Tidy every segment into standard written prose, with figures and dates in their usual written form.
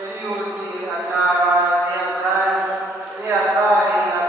Eliudi, Eliazari,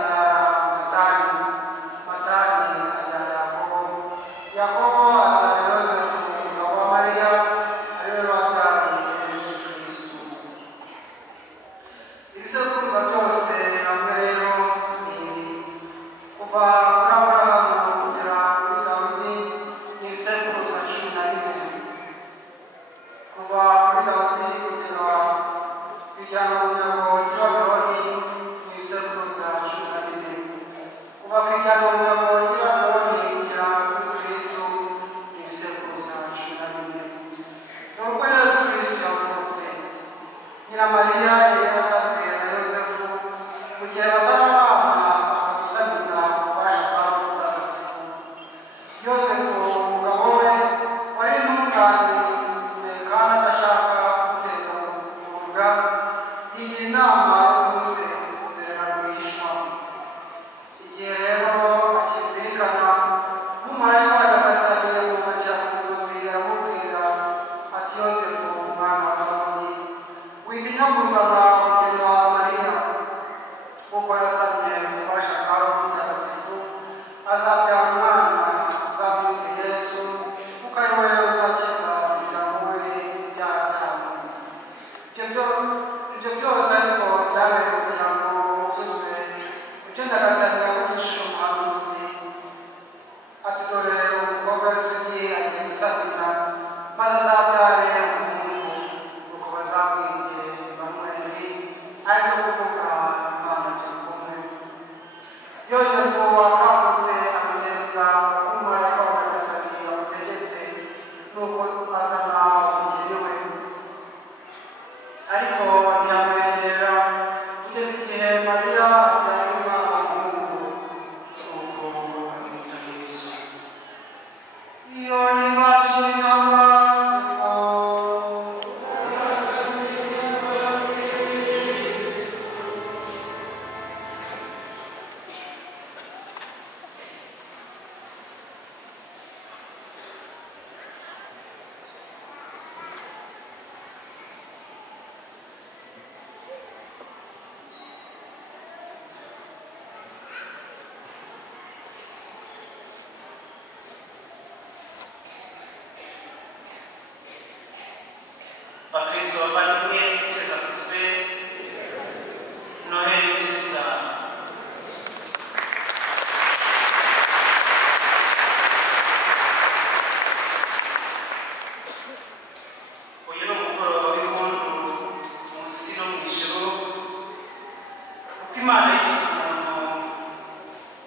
Imana yise umuntu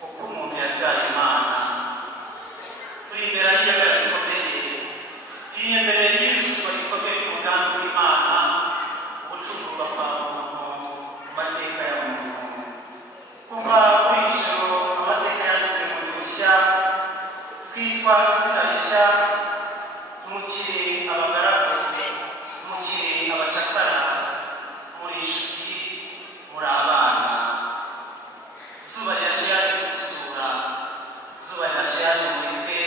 uko umuntu yabyaye Imana turi imbere y'iyagara rikomeye turi imbere y'izuzwa rikomeye ku mugambi w'Imana ugucungurwa kwa muntu mu mateka ya muntu kuva kuri ijoro amateka yanditswe mu rushya twitwa izina rishya tumukire abagaragu tumukire abacakara muri inshuti muri abana zuba ryaje yaje gusura zuba ryaje yaje muri twe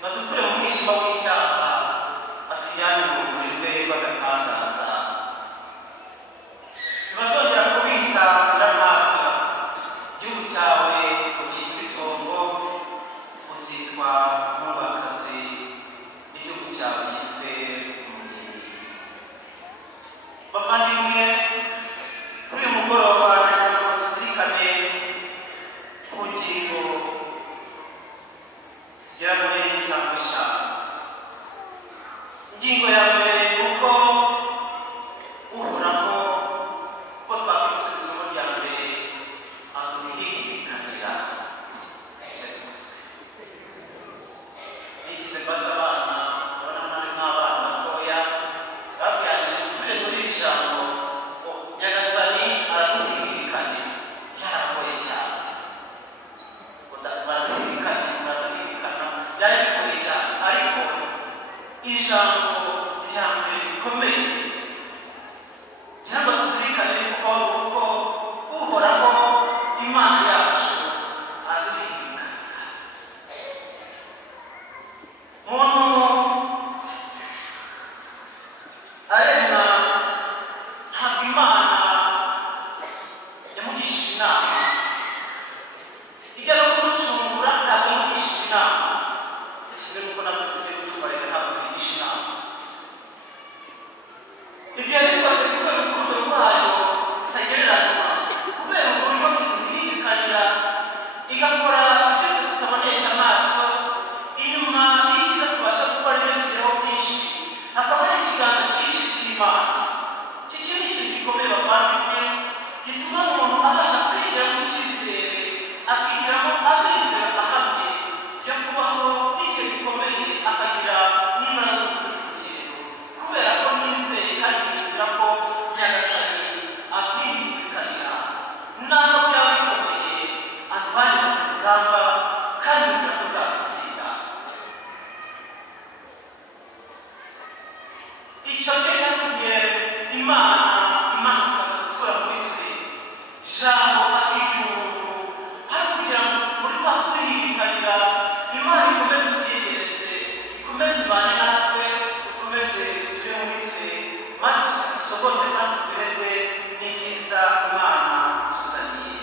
badukure mu mwijima w'icyaha atujyane mu rumuri rwe rw'agatangaza ntibazongera kubita nyirampaka igihugu cyawe ukitwa itongo uzitwa umwubakazi igihugu cyawe cyitwe umugeni bavandimwe kuri uyu mugoroba nagira tuzirikane ku ngingo zigera muri enye cyangwa eshanu. Ingingo ya mbere ni uko uhoraho uko twakwibutsa isomo rya mbere aduhihibikanira yigise mbaza abana urabona nari nk'abana batoya babwiranye musubire muri iri jambo ngo nyagasani araduhihibikane byaragoye cyane baraduhihibikana byari bigoye cyane ariko ijambo rya mbere rikomeye cyangwa tuzirikane kuko uhoraho Imana yacu aduhihibikanira umuntu aremwa ntabwo Imana yamugishije inama ijya no kumucungura ntabwo yamugishije inama kimwe n'uko natwe tujye gutubarira ntabwo twigisha inama ibyo yabikoze kubera urukundo rwayo rutagereranywa kubera uburyo iduhihibikanira igakora ibyo twe tutabonesha amaso inyuma y'icyiza tubasha gukora ibyo tugeraho byinshi hakaba hari ikiganza cyinshi cy'Imana iki ni ikintu gikomeye bavandimwe gituma umuntu abasha kwigiramo icyizere akigiramo amizero ahamye yo kubaho n'igihe gikomeye akagira n'imbaraga zo gukomeza urugendo kubera ko nizeye kandi nizera ko nyagasani akwihibikanira naho byaba bikomeye arwanira ku rugamba kandi nizera ko nzabitsinda. Icyo cyo cyatumye Imana ikaza gutura muri twe ijambo akigira umuntu hari kugira ngo muri kwa kurihibikanira Imana ikomeze tubyegereze ikomeze ibane natwe ikomeze tube muri twe maze tusohoke kandi tuberwe n'ibyiza Imana ituzaniye.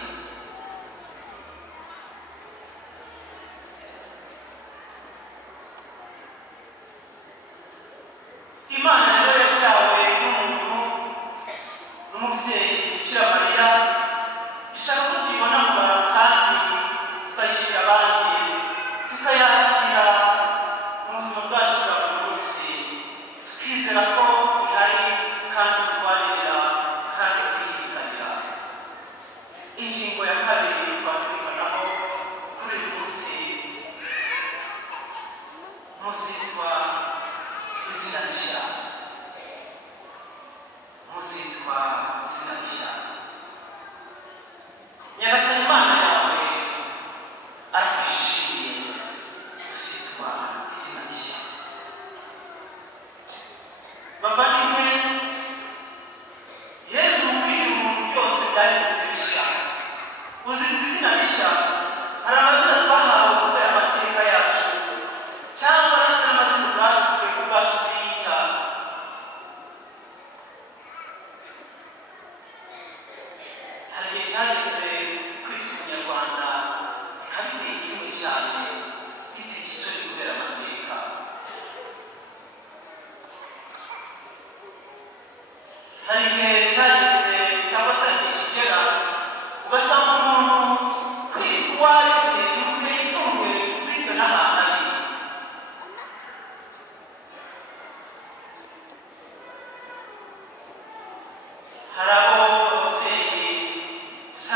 Imana rero yabyawe n'umuntu n'umubyeyi Bikira Mariya ishaka ko tuyibona mu bantu kandi tukayishyira abandi tukayakira mu buzima bwacu bwa buri munsi tukizera ko ihari kandi turwanirira kandi tukihibikanira. Ingingo ya kabiri twazirikanaho kuri uyu munsi muzitwa izina rishya muzitwa izina rishya nyagasani Imana yawe arakwishimiye uzitwa izina rishya. Bavandimwe Yesu mu kwigira umuntu byose byarindutse bishya uzitwa izina rishya hari amazina twahawe kubera amateka yacu cyangwa se amazina ubwacu twebwe ubwacu twiyita. Hari igihe cyageze kwitwa umunyarwanda bikaba biteye igihugu cyane biteye isoni kubera amateka. Hari igihe cyageze cyangwa se hari igihe kigera ugasanga umuntu kwitwa bimuteye ipfunwe bityo n'ahantu ari. Hari abo ababyeyi usanga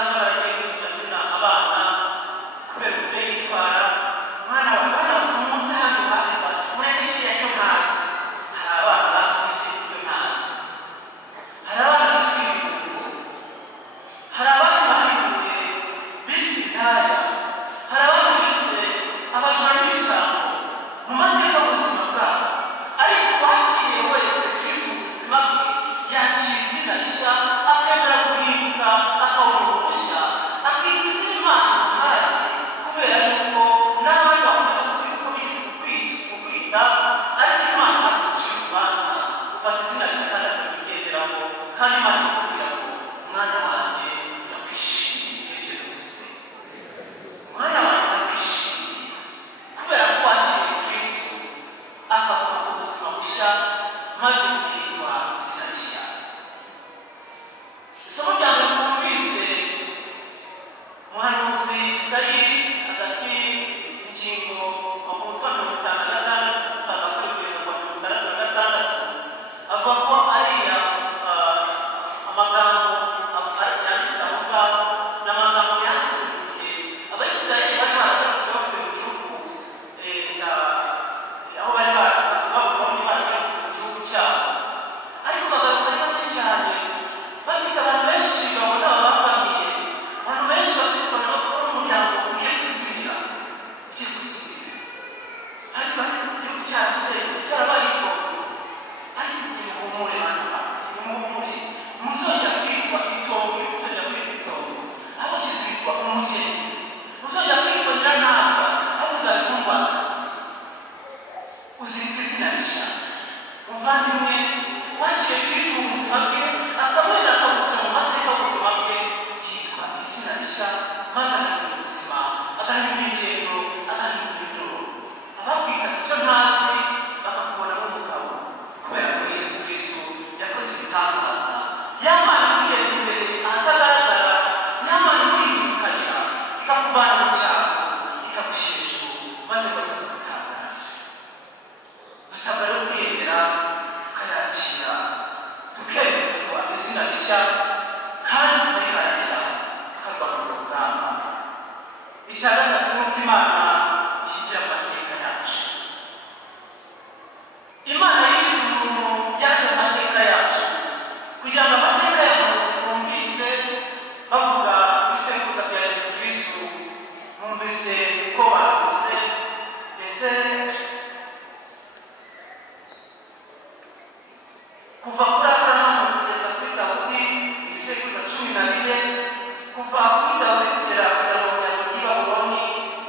kuva kuri Dawidi kugera ku munyago ry'i Babuloni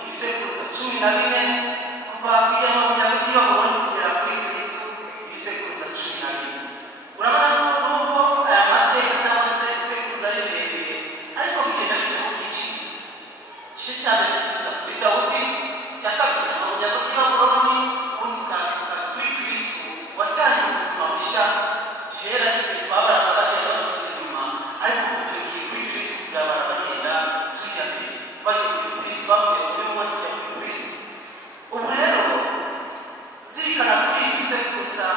ibisekuruza 14, kuva ku munyago ry'i Babuloni kugera kuri Kristo ibisekuruza 14. urabona ko nubwo aya mateka cyangwa se ibisekuruza ari birebire ariko bigenda bigeraho byiciriza. Igice cya mbere kigeza kuri Dawidi, cya kabiri mu munyago ry'i Babuloni, ubundi kikaza kuri Kristo watangiye ubuzima bushya. Kera igihe twabaraga bagenda basubira inyuma, ariko ubu tugiye kuri Kristo turabara bagenda tujya mbere, bajya kuri Kristo bavuye muri mwe tujya kuri Kristo. Ubu rero zirikana kuri iyi sekuruza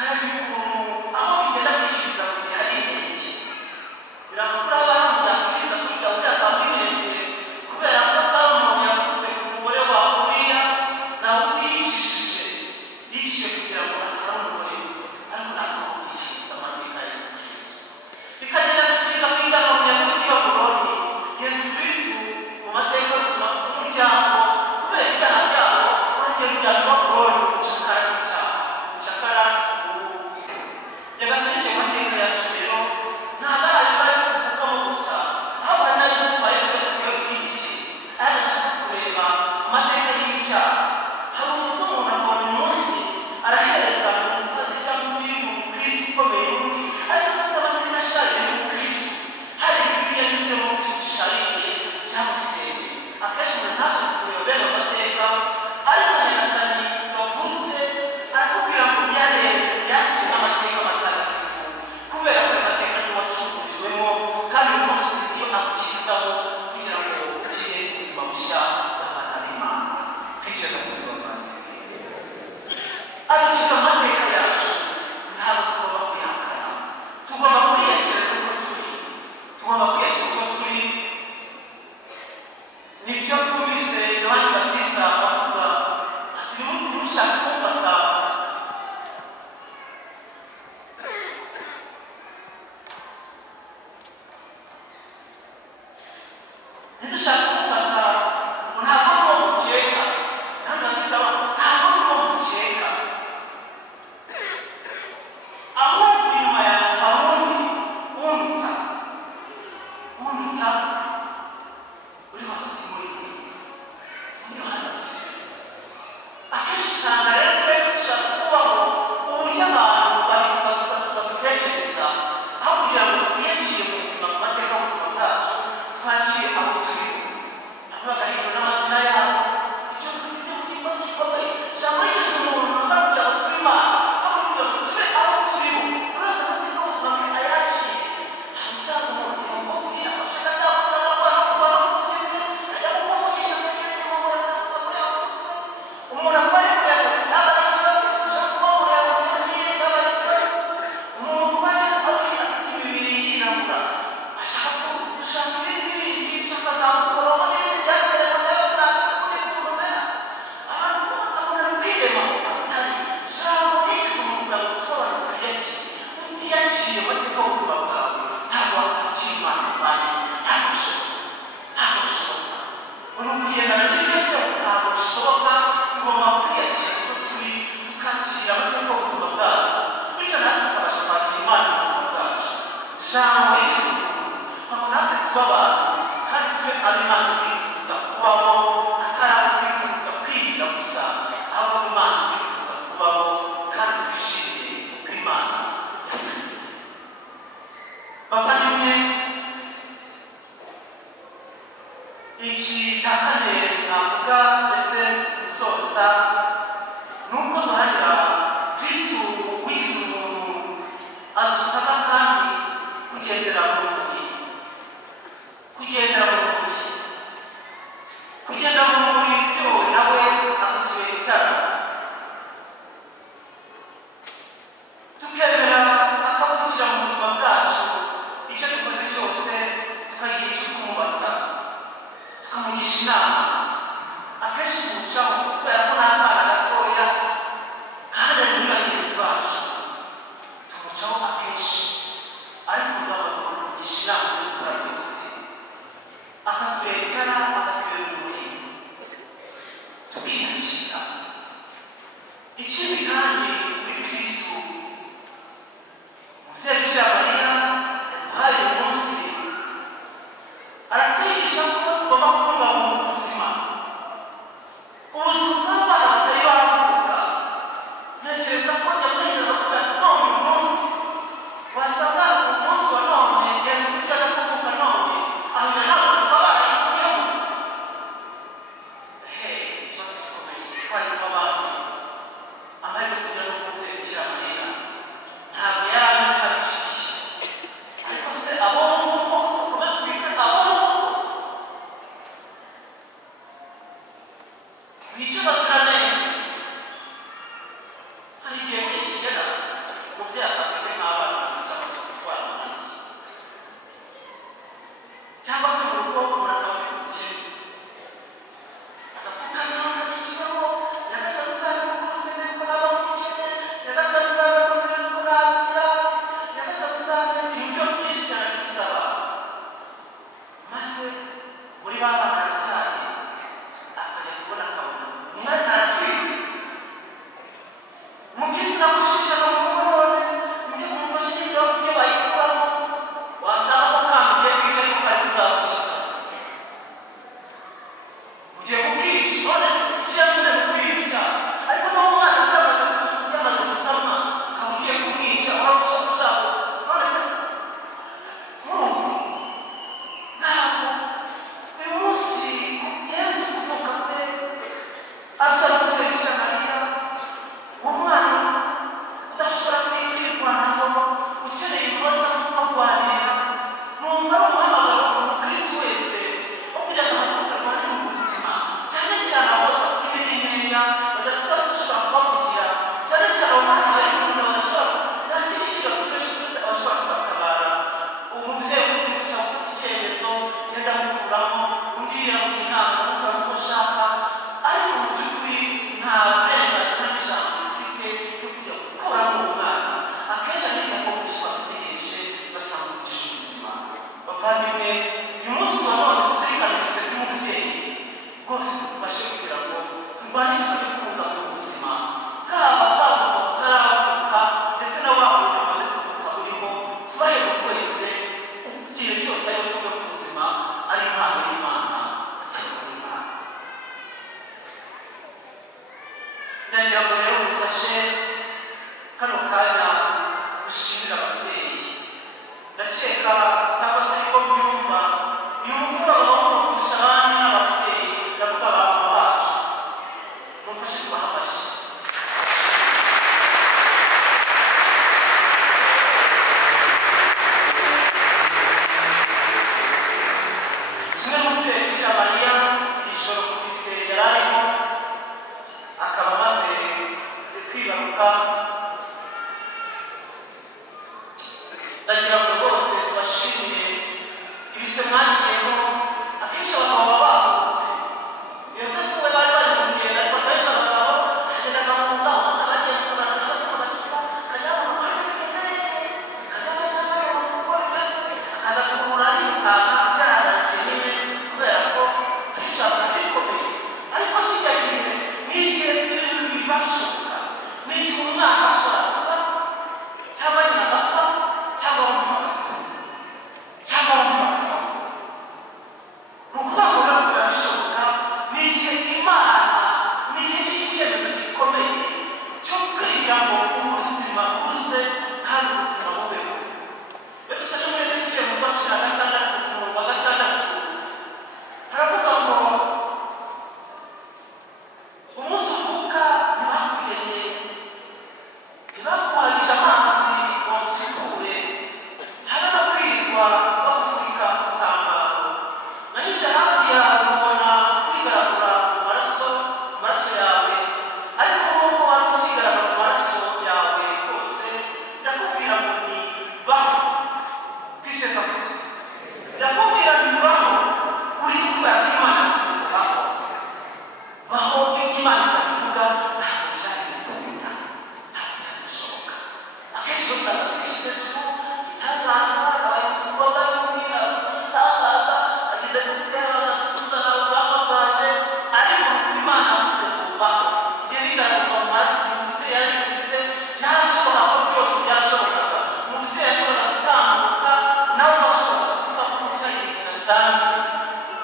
hari ukuntu aho bigenda byiciriza mu gihe hari intege. Birakora abantu yakuriza kuri Dawidi akaba intege kubera ko Salomo yavuze ku mugore wa Uriya, Dawidi yicishije kugira ngo atware umugore we, ariko ntabwo byiciriza amateka ya Yesu Kristo. Bikagenda byiciriza kuri Dawidi mu munyago ry'i Babuloni, Yesu Kristo mu mateka y'ubuzima bw'umuryango kubera ibyaha byabo bagiye kujyana i Babuloni gucakara n'icyaha, gucakara yagasanyije mu mateka yacu. Rero ntabwo ari ayo bari kuvugamo gusa, ahubwo hari n'ayo tubaye twese twe ku giti cye adashaka kureba amateka y'icyaha. Hari umuntu akabona uyu munsi arahereza umupadiri cyangwa undi mukristo ukomeye n'undi, ariko afite amateka ashaririye y'umukristo. Hari Bibiliya yanyuzemo ishariye cyangwa se akenshi umuntu ntashaka kureba bene amateka, ariko Nyagasani wavutse arakubwira ngo byarebe yakire amateka matagatifu kubera ko amateka niyo wacungurijwemo, kandi uyu munsi niyo akukirizaho kugira ngo ugire ubuzima bushya bw'abana b'Imana. Kristo yakuzwe abantu adukiza amateka yacu, ntabwo tugomba kuyahakana, tugomba kwiyakira uko turi, tugomba kwiyakira uko turi. Nibyo twumvise Yohani Batista avuga ati ntimushake kumfata ntidushake kumfata ngo ntabwo ari uwo mukeka. Yohani Batista avuga ntabwo ari uwo mukeka, ahubwo inyuma yawe hari undi unduta uri hagati muri mwe. Yohani Batista akenshi usanga rero twebwe dushaka kubaho uburyo abantu badutekereza, aho kugira ngo twiyakire mu buzima mu mateka y'ubuzima bwacu, twakire abo turiho. Bamwe bagahindura n'amazina yabo, ikibazo dufite mu kibazo gikomeye. Ijambo rigeze umuntu kugira ngo tube Imana, aho kugira ngo tube abo turiho, buri wese amateka y'ubuzima bwe ayakire. Nta usanga umuntu mugufi abashaka atakora n'abana kubara umufindo ajya kumuvugisha akagenda kumubona akagura umuntu afari kuyaga yaba ari ikibazo ashaka kumubura yagiye cyaba ari ikibazo. Umuntu ubanye abwira afite imibiri yirabura ashaka gushaka ibindi bishaka azamukoroho n'ibindi byagererwa nayo kundi kumumera abantu abona kwirema atari jambo rigize umugabo utwara tukiyakira utiyakiriye amateka y'ubuzima bwawe ntabwo wakira Imana ibaye, ntabwo bishoboka. Umuntu kugendana n'ibigezweho ntabwo bishoboka. Tugomba kwiyakira uko turi, tukakira amateka y'ubuzima bwacu, bityo natwe tukabasha kwakira Imana mu buzima bwacu. Jambo rigize umuntu ntabwo natwe tuba abantu, kandi tube ari Imana twifuza kubaho, atari abo twifuza kwirinda gusa, ahubwo Imana twifuza kubaho kandi twishimiye uko Imana yatugiriye. Bavandimwe, iki cya kane navuga ndetse isoza ni uko duharanira Kristo wize umuntu adusaba kandi kugendera mu mubiri, kugendera mu mubiri, kugenda mu mubiri bitewe nawe akatubera itara, tukemera akabukira mu buzima bwacu. Icyo dukoze cyose tukagira icyo kumubaza, tukamugisha inama,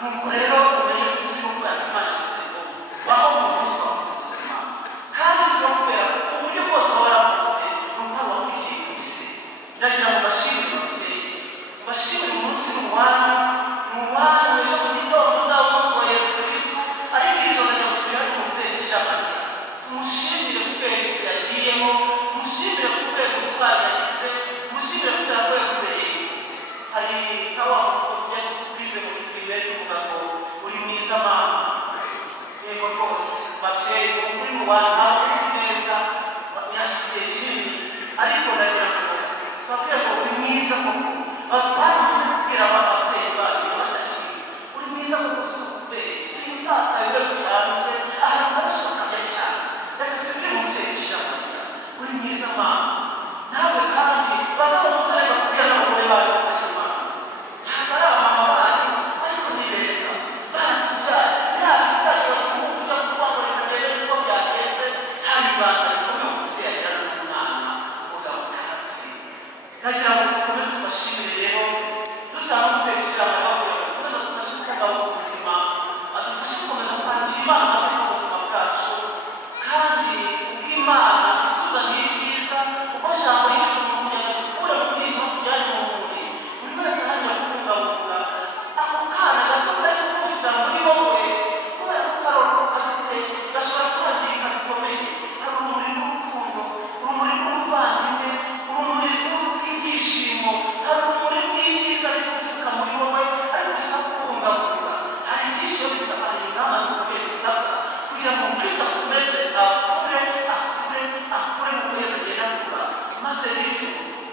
nuko rero abantu ntabwo bizi neza yashikiye kinini ariko ndagira ngo twabwire ngo uri mwiza koko bakunze kubwira ababyeyi babo batakiri uri mwiza koko si ukubeshya si utakaye we bisanzwe ahantu barashakanye cyane reka tubwire umubyeyi gushyira amarira uri mwiza mama nawe kandi bakaba muzareka kubwira n'abagore bawe bakanyuma ntabwo ari abamama banyu ariko ni beza baratubyaye ntirabizitarira kujya kuvuga ngo reka ndebe uko byagenze hari ibanga rikomeye umubyeyi agira n'umwana umugabo kasi ndagira ngo dukomeze tubashimire rero dusanga umubyeyi gushyira amaboko dukomeze dufashe kubungabunga ubuzima adufashe gukomeza kwakira imana muri mu buzima bwacu kandi ubw'imana ituzaniye ibyiza kuko jambo y'ijuru kugira ngo dukure mu mwijima tujyane mu mubiri buri wese aharanira kubungabunga ako kana gato kari kuvukira muri wowe kubera ko karoro gafite gashobora kwangirika bikomeye hari urumuri rw'urukundo urumuri rw'ubuvandimwe urumuri rw'ibyishimo hari urumuri rw'ibyiza biri guturuka muri wowe ariko bisaba kubungabunga hari byinshi biba bisaba hari ingamba zikomeye zisabwa kugira ngo umukristo akomeze akure mu kwezi agenda akura maze bityo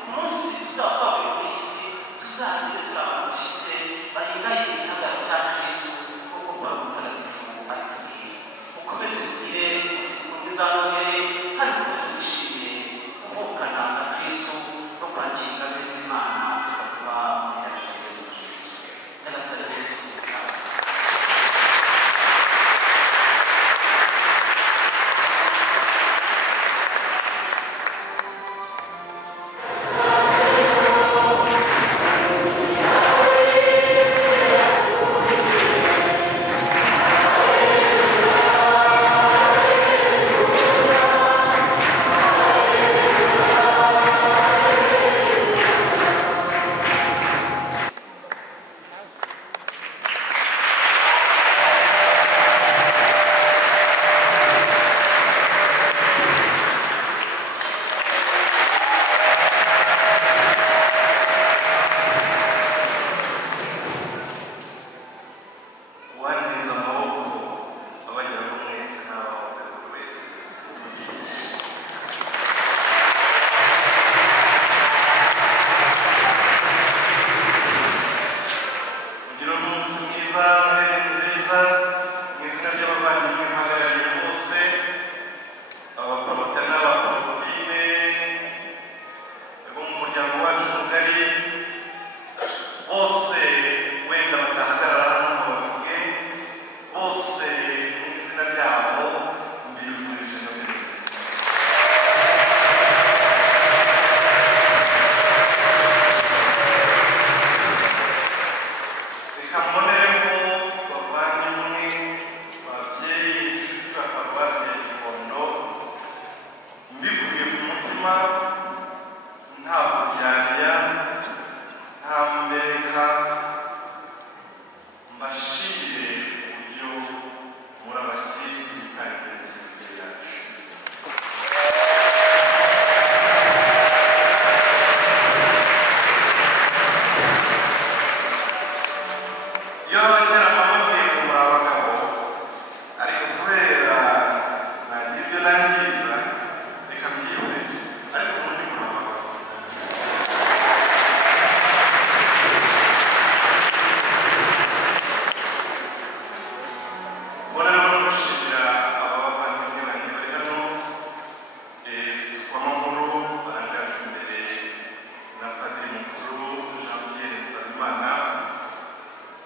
umunsi tuzaba twavuye muri iyi si tuzagire turaba abashyitse bahingayire igihagararo cya kristo kuko kuba mutagatifu atubwiye mukomeze mugire ubuzima bwiza noheri kandi mukomeze mwishimire kuvukana na kristo no kwakira neza imana kuza kuba muri nyagasani yesu kristo nyagasani yesu kristo.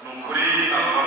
Nukuri aba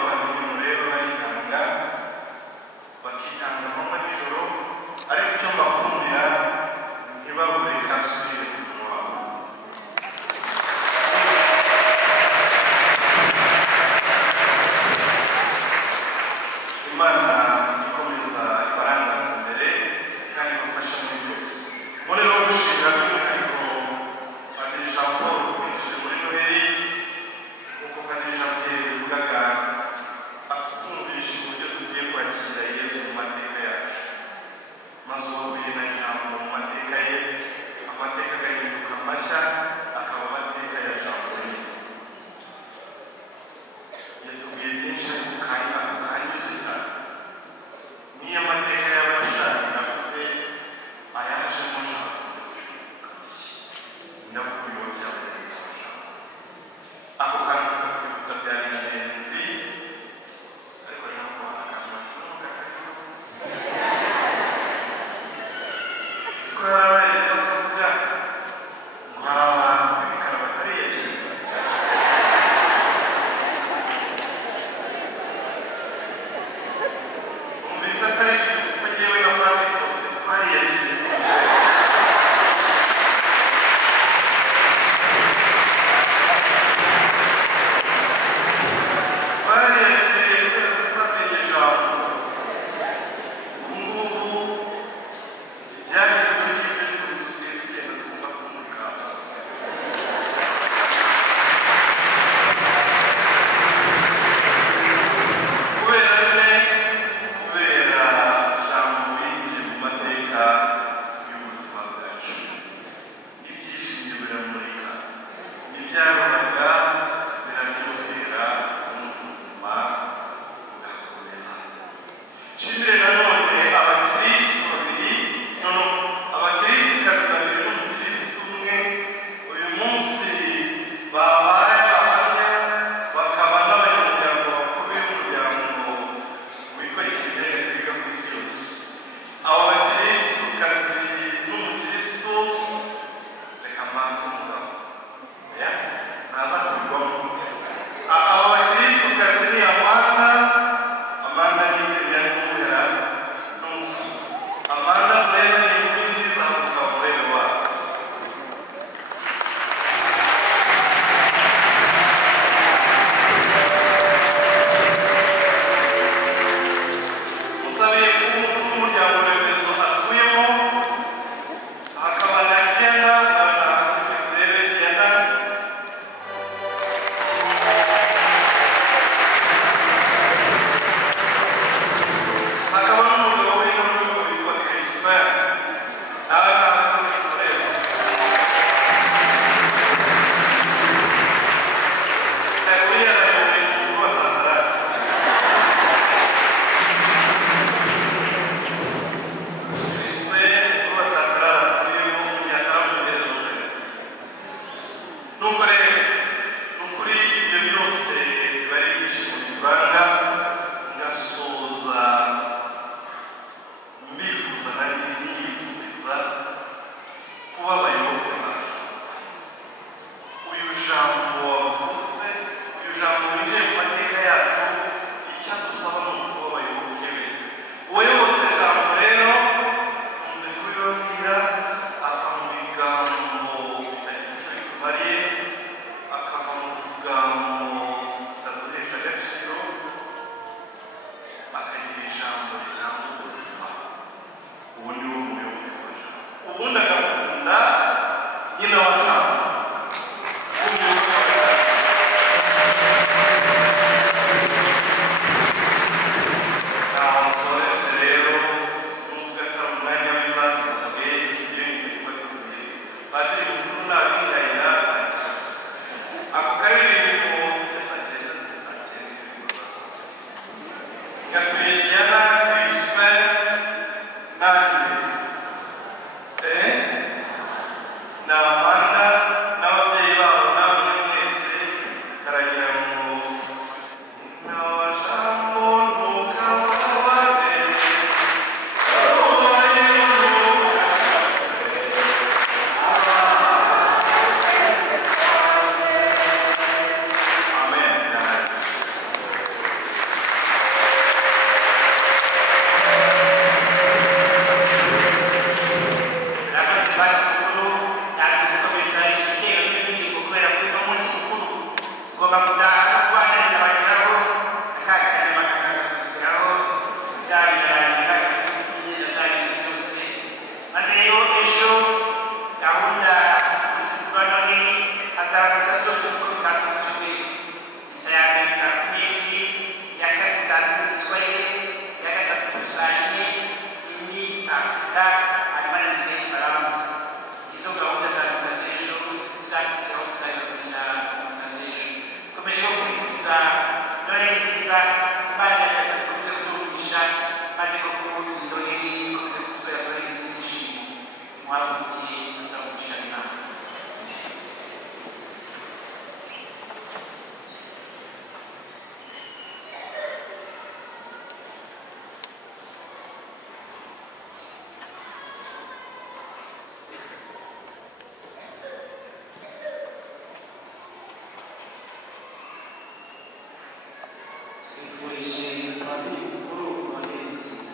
Foi cheio de família, por uma vez.